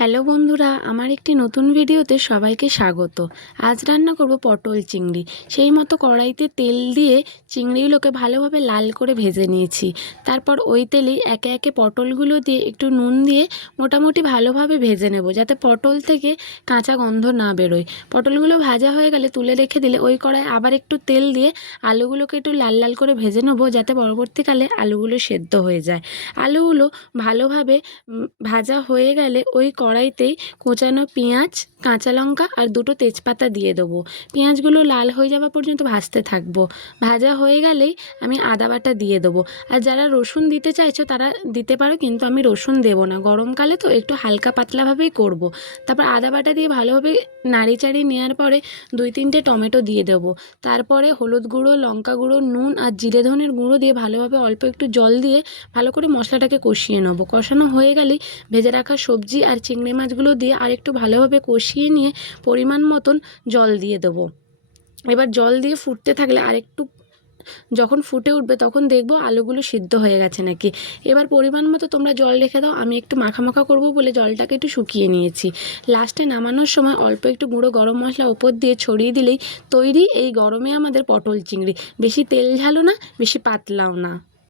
Hello বন্ধুরা, আমার একটি নতুন ভিডিওতে সবাইকে স্বাগত। আজ রান্না করব পটল চিংড়ি। সেই মতো কড়াইতে তেল দিয়ে চিংড়িগুলোকে ভালোভাবে লাল করে ভেজে নিয়েছি। তারপর ওই তেলেই একে একে পটলগুলো দিয়ে একটু নুন দিয়ে মোটামুটি ভালোভাবে ভেজে নেব, যাতে পটল থেকে কাঁচা গন্ধ না বেরোয়। পটলগুলো ভাজা হয়ে গেলে তুলে রেখে দিলে ওই কড়াই আবার একটু তেল দিয়ে আলুগুলোকে একটু লাল লাল করে ভেজে নেবো, যাতে পরবর্তীকালে আলুগুলো সেদ্ধ হয়ে যায়। আলুগুলো ভালোভাবে ভাজা হয়ে গেলে ওই কড়াইতেই কোচানো পেঁয়াজ, কাঁচা লঙ্কা আর দুটো তেজপাতা দিয়ে দেবো। পেঁয়াজগুলো লাল হয়ে যাওয়া পর্যন্ত ভাজতে থাকবো। ভাজা হয়ে গেলেই আমি আদা বাটা দিয়ে দেবো। আর যারা রসুন দিতে চাইছো তারা দিতে পারো, কিন্তু আমি রসুন দেবো না, গরমকালে তো একটু হালকা পাতলাভাবেই করব। তারপর আদা বাটা দিয়ে ভালোভাবে নাড়ি চাড়িয়ে নেওয়ার পরে 2-3টে টমেটো দিয়ে দেবো। তারপরে হলুদ গুঁড়ো, লঙ্কা গুঁড়ো, নুন আর জিরে ধনের গুঁড়ো দিয়ে ভালোভাবে অল্প একটু জল দিয়ে ভালো করে মশলাটাকে কষিয়ে নেবো। কষানো হয়ে গেলেই ভেজে রাখা সবজি আর চিংড়ি মাছগুলো দিয়ে আরেকটু ভালোভাবে কষিয়ে নিয়ে পরিমাণ মতন জল দিয়ে দেবো। এবার জল দিয়ে ফুটতে থাকলে আরেকটু যখন ফুটে উঠবে তখন দেখবো আলুগুলো সিদ্ধ হয়ে গেছে নাকি। এবার পরিমাণ মতো তোমরা জল রেখে দাও। আমি একটু মাখা মাখা করবো বলে জলটাকে একটু শুকিয়ে নিয়েছি। লাস্টে নামানোর সময় অল্প একটু গুঁড়ো গরম মশলা ওপর দিয়ে ছড়িয়ে দিলেই তৈরি এই গরমে আমাদের পটল চিংড়ি। বেশি তেল ঝালো না, বেশি পাতলাও না।